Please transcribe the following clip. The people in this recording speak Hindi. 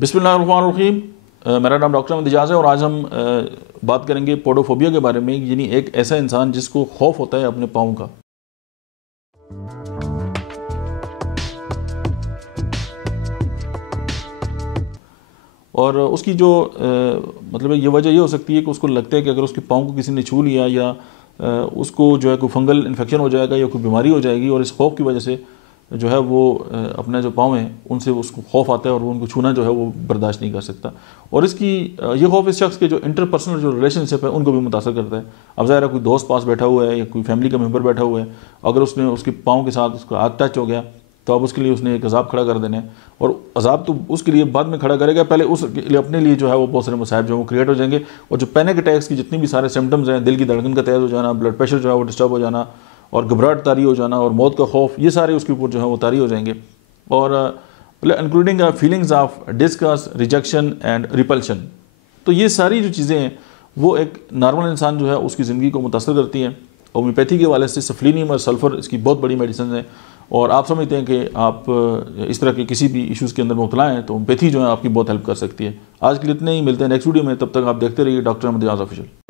बिस्मिल्लाहिर्रहमानिर्रहीम। मेरा नाम डॉक्टर अहमद एजाज है और आज हम बात करेंगे पोडोफोबिया के बारे में, यानी एक ऐसा इंसान जिसको खौफ होता है अपने पाँव का। और उसकी जो मतलब ये वजह ये हो सकती है कि उसको लगता है कि अगर उसके पाँव को किसी ने छू लिया या उसको जो है कोई फंगल इन्फेक्शन हो जाएगा या कोई बीमारी हो जाएगी, और इस खौफ की वजह से जो है वो अपने जो पाँव हैं उनसे उसको खौफ आता है और वो उनको छूना जो है वो बर्दाश्त नहीं कर सकता। और इसकी ये खौफ इस शख्स के जो इंटरपर्सनल जो रिलेशनशिप है उनको भी मुतासर करता है। अब ज़ाहिर है कोई दोस्त पास बैठा हुआ है या कोई फैमिली का मेम्बर बैठा हुआ है, अगर उसने उसके पाँव के साथ उसका हाथ टच हो गया तो अब उसके लिए उसने एक अजाब खड़ा कर देना है, और अजाब तो उसके लिए बाद में खड़ा करेगा, पहले उसके लिए अपने लिए जो है वो बहुत सारे मसाइब जो है वो क्रिएट हो जाएंगे। और जो पैनिक अटैक्स की जितनी भी सारे सिम्टम्स हैं, दिल की धड़कन का तेज़ हो जाना, ब्लड प्रेशर जो है वो डिस्टर्ब हो जाना, और घबराहट तारी हो जाना, और मौत का खौफ, ये सारे उसके ऊपर जो है वो तारी हो जाएंगे। और including feelings of disgust, rejection and repulsion. तो ये सारी जो चीज़ें हैं वो एक नॉर्मल इंसान जो है उसकी ज़िंदगी को मुतासर करती हैं। होम्योपैथी के हवाले से सफलीनियम और सल्फ़र इसकी बहुत बड़ी मेडिसिन है, और आप समझते हैं कि आप इस तरह के किसी भी इश्यूज़ के अंदर मुबतला हैं तो होम्योपैथी जो है आपकी बहुत हेल्प कर सकती है। आज के लिए इतने ही, मिलते हैं नेक्स्ट वीडियो में, तब तक आप देखते रहिए डॉक्टर अहमद एजाज ऑफिशियल।